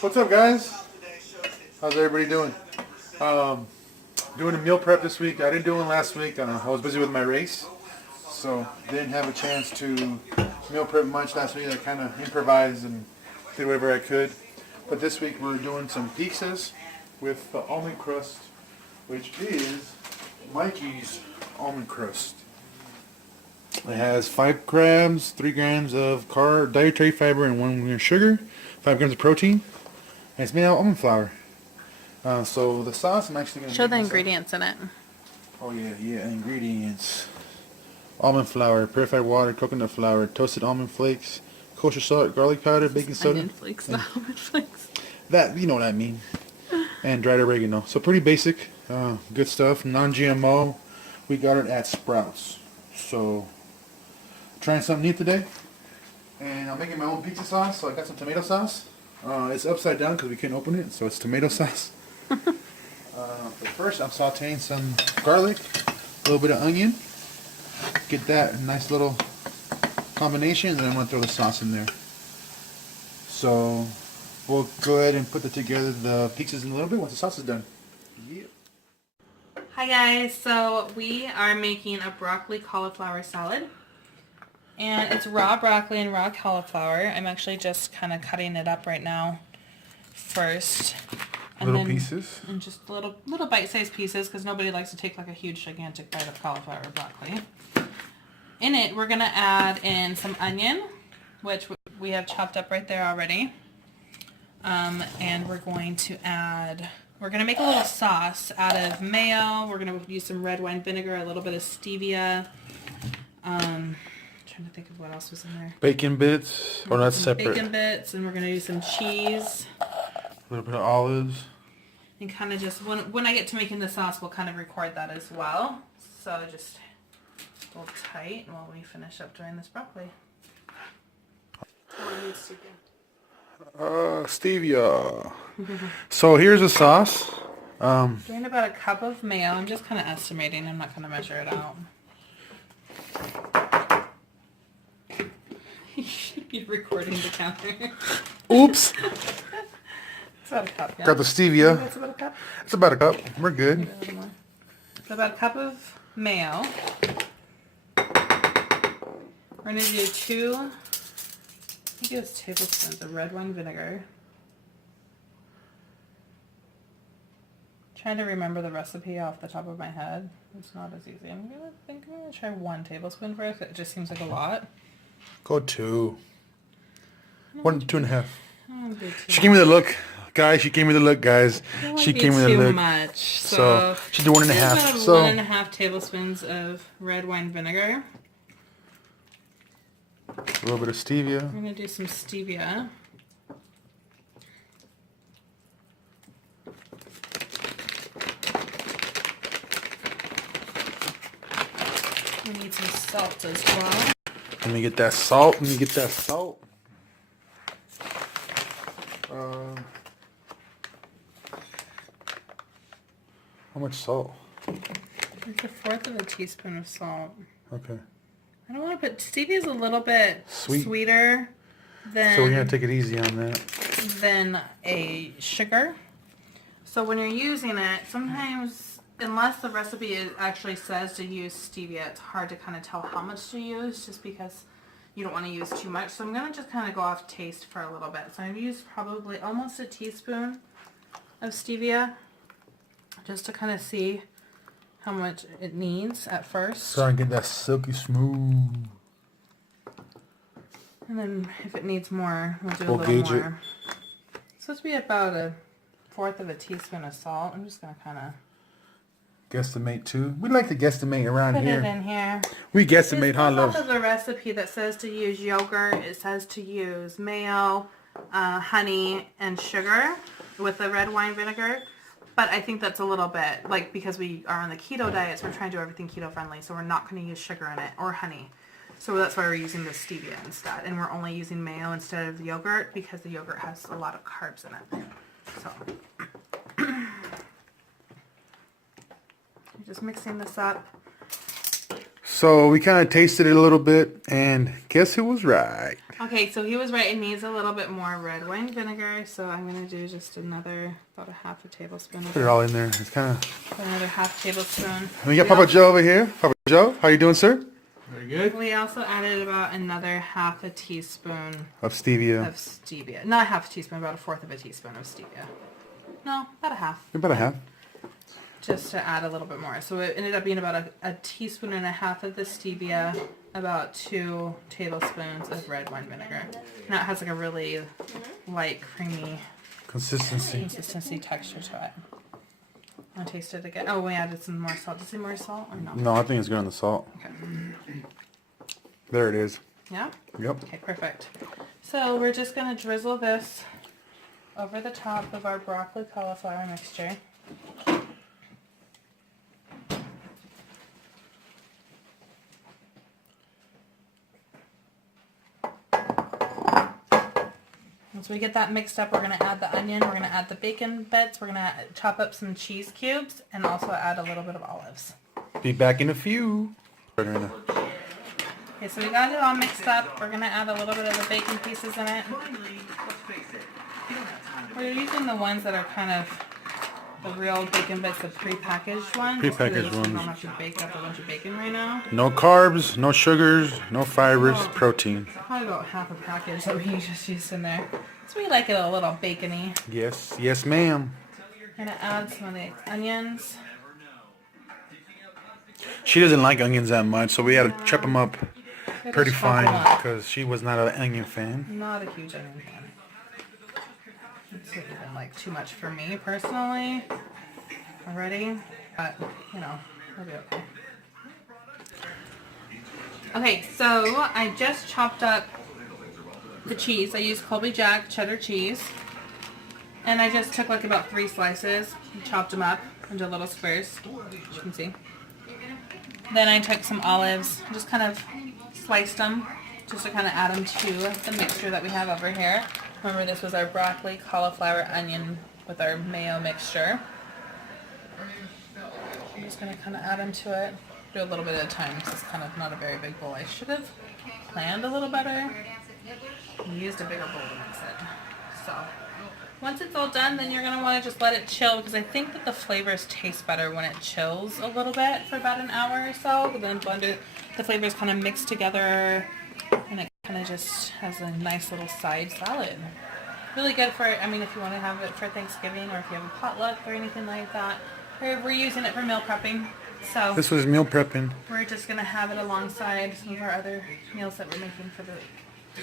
What's up, guys? How's everybody doing? Doing a meal prep this week. I didn't do one last week. I was busy with my race, so didn't have a chance to meal prep much last week. I kind of improvised and did whatever I could. But this week we're doing some pizzas with the almond crust, which is Mikey's almond crust. It has 5 grams, 3 grams of dietary fiber, and 1 gram of sugar, 5 grams of protein, and it's made out of almond flour. So the sauce, I'm actually going to show the ingredients in it. Oh yeah, ingredients. Almond flour, purified water, coconut flour, toasted almond flakes, kosher salt, garlic powder, baking soda. Onion flakes, not almond flakes. That, you know what I mean. And dried oregano. So pretty basic, good stuff, non-GMO. We got it at Sprouts. So, trying something new today. And I'm making my own pizza sauce, so I got some tomato sauce. It's upside down because we can't open it, so it's tomato sauce. But first, I'm sauteing some garlic, a little bit of onion. Get that nice little combination, and then I'm going to throw the sauce in there. So, we'll go ahead and put together the pizzas in a little bit once the sauce is done. Yeah. Hi guys, so we are making a broccoli cauliflower salad. And it's raw broccoli and raw cauliflower. I'm actually just kind of cutting it up right now first. And little pieces? And just little bite-sized pieces, because nobody likes to take like a huge gigantic bite of cauliflower or broccoli. In it, we're going to add in some onion, which we have chopped up right there already. And we're going to make a little sauce out of mayo. We're going to use some red wine vinegar, a little bit of stevia. Trying to think of what else was in there. Bacon bits, or not separate. Bacon bits, and we're going to use some cheese. A little bit of olives. And kind of just, when I get to making the sauce, we'll kind of record that as well. So just hold tight while we finish up doing this broccoli. Stevia. So here's the sauce. Doing about a cup of mayo. I'm just kind of estimating. I'm not going to measure it out. You should be recording the counter. Oops. It's about a cup, yeah. Got the stevia. That's about a cup? It's about a cup. We're good. So about a cup of mayo. We're going to do 2, I think it was tablespoons of red wine vinegar. Trying to remember the recipe off the top of my head. It's not as easy. I'm going to try 1 tablespoon first. It just seems like a lot. Go 2. 1, 2.5. She She gave me the look. Guys, she gave me the look, guys. She gave me the look. Too much. So she did 1.5. About So 1.5 tablespoons of red wine vinegar. a little bit of stevia. I'm going to do some stevia. We need some salt as well. Let me get that salt. How much salt? Like 1/4 of a teaspoon of salt. Okay. I don't want to put, stevia's a little bit sweeter than, So we're going to take it easy on that. than a sugar. So when you're using it, sometimes, unless the recipe actually says to use stevia, it's hard to kind of tell how much to use, just because you don't want to use too much. So I'm going to just kind of go off taste for a little bit. So I've used probably almost a teaspoon of stevia, just to kind of see how much it needs at first. So I can get that silky smooth. And then if it needs more, we'll do a We'll little gauge more. It's supposed to be about 1/4 of a teaspoon of salt. I'm just going to kind of Guesstimate too. We like to guesstimate around put here. it in here. We guesstimate, huh, Off love? of the recipe that says to use yogurt, it says to use mayo, honey, and sugar with the red wine vinegar. But I think that's a little bit, like, because we are on the keto diet, so we're trying to do everything keto friendly, so we're not going to use sugar in it or honey. So that's why we're using the stevia instead, and we're only using mayo instead of the yogurt because the yogurt has a lot of carbs in it. So just mixing this up. So we kind of tasted it a little bit, and guess who was right? Okay, so he was right. It needs a little bit more red wine vinegar, so I'm gonna do just another about a half a tablespoon. Put it all in there. It's kind of. Another half tablespoon. And we got Papa Joe over here. Papa Joe, how you doing, sir? Very good. We also added about another half a teaspoon Of stevia. of stevia. Not half a teaspoon, about a fourth of a teaspoon of stevia. No, about a half. About a half. Just to add a little bit more. So it ended up being about a teaspoon and a half of the stevia, about 2 tablespoons of red wine vinegar. Now it has like a really light, creamy consistency texture to it. I'll taste it again. Oh, we added some more salt. Does it more salt or no? No, I think it's good on the salt. Okay. There it is. Yeah? Yep. Okay, perfect. So we're just going to drizzle this over the top of our broccoli cauliflower mixture. Once we get that mixed up, we're going to add the onion, we're going to add the bacon bits, we're going to chop up some cheese cubes, and also add a little bit of olives. Be back in a few. Okay, so we got it all mixed up. We're going to add a little bit of the bacon pieces in it. We're using the ones that are kind of the real bacon bits, the pre-packaged ones. Pre-packaged ones. We ones. don't have to bake up a bunch of bacon right now. No carbs, no sugars, no fibers, protein. Probably about half a package that we just used in there. So we like it a little bacony. Yes, yes ma'am. I'm going to add some of the onions. She doesn't like onions that much, so we had to chop them up pretty chop fine 'em up. because she was not an onion fan. Not a huge onion fan. It's even like too much for me personally already, but you know, it'll be okay. Okay, so I just chopped up the cheese. I used Colby Jack cheddar cheese, and I just took like about 3 slices and chopped them up into little squares, as you can see. Then I took some olives, just kind of sliced them, just to kind of add them to the mixture that we have over here. Remember, this was our broccoli, cauliflower, onion with our mayo mixture. I'm just going to kind of add them to it. Do a little bit at a time because it's kind of not a very big bowl. I should have planned a little better and used a bigger bowl to mix it. So once it's all done, then you're going to want to just let it chill because I think that the flavors taste better when it chills a little bit for about an hour or so. But then blend it, the flavors kind of mix together and it kind of just has a nice little side salad. Really good for, I mean, if you want to have it for Thanksgiving or if you have a potluck or anything like that. We're using it for meal prepping. So This was meal prepping. we're just going to have it alongside some of our other meals that we're making for the week.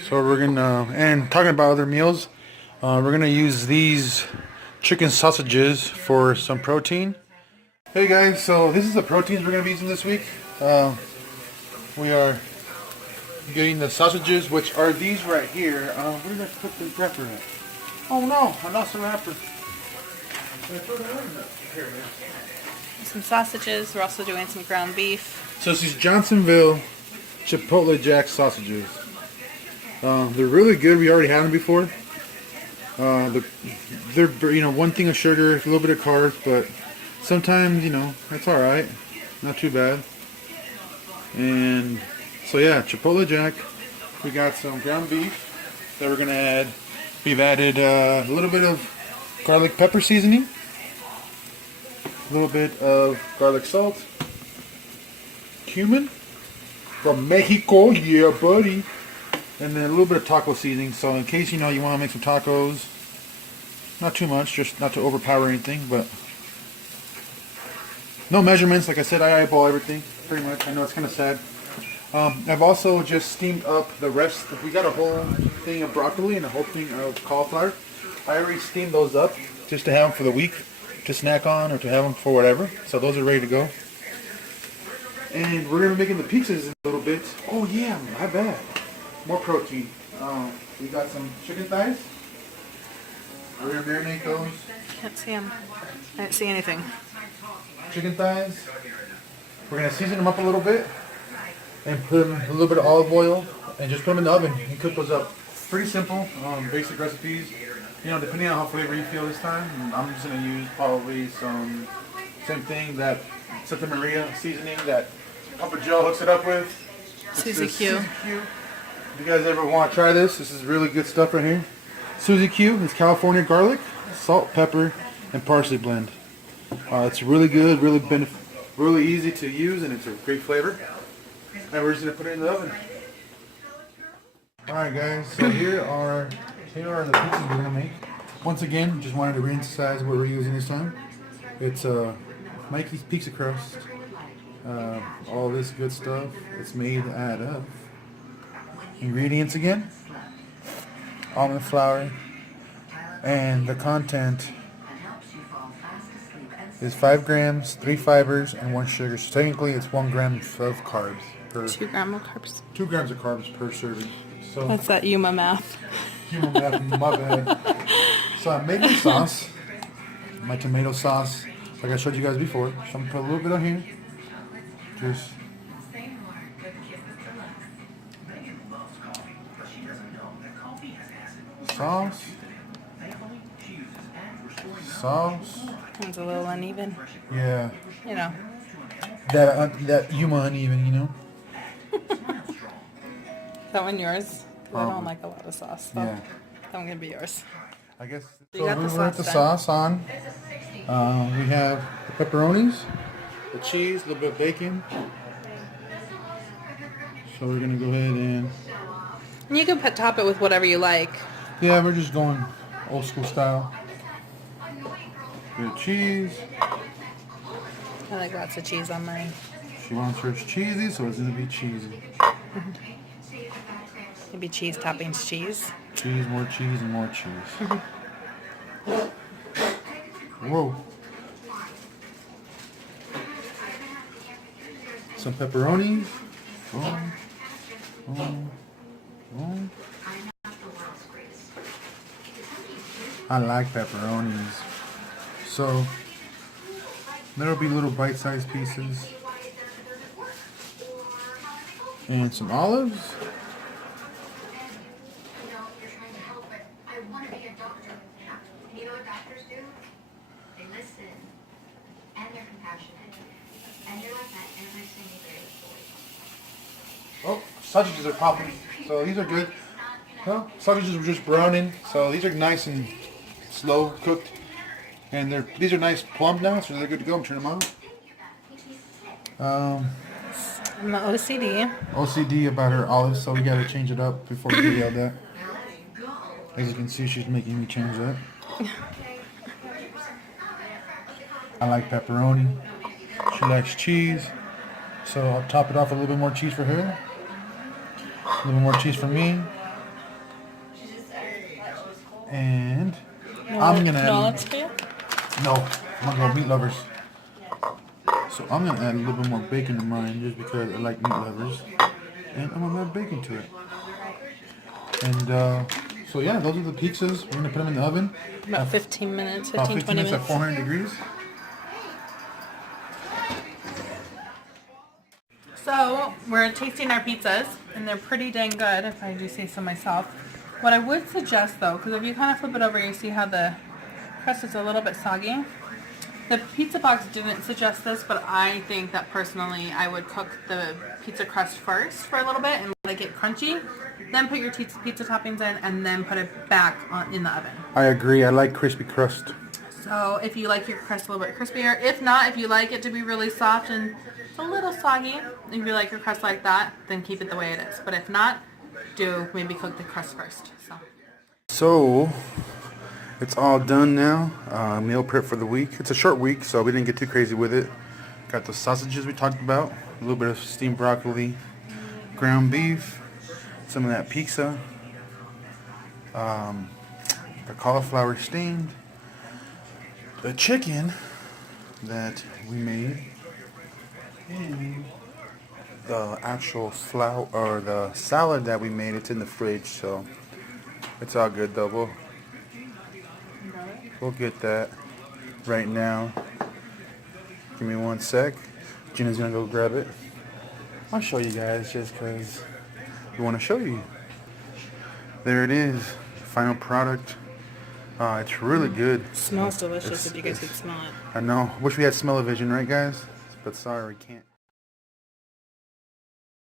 So we're gonna, and talking about other meals, we're gonna use these chicken sausages for some protein. Hey guys, so this is the proteins we're gonna be using this week. We are getting the sausages, which are these right here. Where did I put the wrapper at? Oh no, I lost the wrapper. Here it is. Some sausages. We're also doing some ground beef. So it's these Johnsonville Chipotle Jack sausages. They're really good. We already had them before. They're one thing of sugar, a little bit of carbs, but sometimes that's all right. Not too bad. And so yeah, Chipotle Jack. We got some ground beef that we're gonna add. We've added a little bit of garlic pepper seasoning, a little bit of garlic salt, cumin from Mexico, yeah, buddy. And then a little bit of taco seasoning, so in case you want to make some tacos, not too much, just not to overpower anything, but no measurements. Like I said, I eyeball everything, pretty much. I know it's kind of sad. I've also just steamed up the rest. We got a whole thing of broccoli and a whole thing of cauliflower. I already steamed those up just to have them for the week, to snack on or to have them for whatever. So those are ready to go. And we're going to be making the pizzas in a little bit. Oh yeah, my bad. More protein. We got some chicken thighs. We're going to marinate those. Can't see them. I didn't see anything. Chicken thighs. We're going to season them up a little bit and put them in a little bit of olive oil and just put them in the oven and cook those up. Pretty simple, basic recipes. Depending on how flavor you feel this time, I'm just going to use probably some same thing, that Santa Maria seasoning that Papa Joe hooks it up with. Suzy Q. you guys ever want to try this, this is really good stuff right here. Suzy Q is California garlic, salt, pepper, and parsley blend. It's really good, really easy to use, and it's a great flavor. And we're just gonna put it in the oven. All right, guys. So here are the pizzas we're gonna make. Once again, just wanted to re-emphasize what we're using this time. It's Mikey's pizza crust. All this good stuff. It's made out of ingredients again. Almond flour, and the content is 5 grams, 3 fibers, and 1 sugar. So technically, it's 1 gram of carbs. 2 grams of carbs. 2 grams of carbs per serving. So that's that Yuma math. Yuma math, my bad. So I made my sauce, my tomato sauce, like I showed you guys before. So I'm gonna put a little bit on here. Just sauce. It's a little uneven. Yeah. You know. That Yuma uneven, you know. Is that one yours? I don't like a lot of sauce. So Yeah. That one can be yours. I guess. You got the we're at the sauce sauce on. We have the pepperonis, the cheese, a little bit of bacon. So we're gonna go ahead and. And you can top it with whatever you like. Yeah, we're just going old school style. Good cheese. I like lots of cheese on mine. She wants hers cheesy, so it's gonna be cheesy. Maybe cheese toppings cheese. Cheese, and more cheese. Whoa. Some pepperoni. Boom. Boom. Boom. I like pepperonis. So there'll be little bite-sized pieces. And some olives. Oh, sausages are popping, so these are good. Well, sausages were just browning, so these are nice and slow cooked, and these are nice plump now, so they're good to go. I'm turning them on. I'm OCD about her olives, so we gotta change it up before we get yelled at. As you can see, she's making me change that. I like pepperoni. She likes cheese, so I'll top it off with a little bit more cheese for her. A little more cheese for me. And I'm gonna add. No, I'm gonna go meat lovers. So I'm gonna add a little bit more bacon to mine just because I like meat lovers, and I'm gonna add bacon to it. And so yeah, those are the pizzas. We're gonna put them in the oven. About 15 minutes, 15 20 minutes minutes. at 400 degrees. So we're tasting our pizzas, and they're pretty dang good, if I do say so myself. What I would suggest, though, because if you kind of flip it over, you see how the crust is a little bit soggy. The pizza box didn't suggest this, but I think that personally I would cook the pizza crust first for a little bit and let it get crunchy. Then put your pizza toppings in, and then put it back in the oven. I agree. I like crispy crust. So if you like your crust a little bit crispier, if not, if you like it to be really soft and it's a little soggy, if you like your crust like that, then keep it the way it is. But if not, do maybe cook the crust first. So it's all done now. Meal prep for the week. It's a short week, so we didn't get too crazy with it. Got the sausages we talked about, a little bit of steamed broccoli, ground beef, some of that pizza, the cauliflower steamed, the chicken that we made, and the actual flour or the salad that we made. It's in the fridge, so it's all good though. We'll get that right now. Give me one sec. Gina's gonna go grab it. I'll show you guys just because we want to show you. There it is, final product. It's really good. It smells delicious if you guys could smell it. I know. Wish we had smell-o-vision, right guys? But sorry, we can't.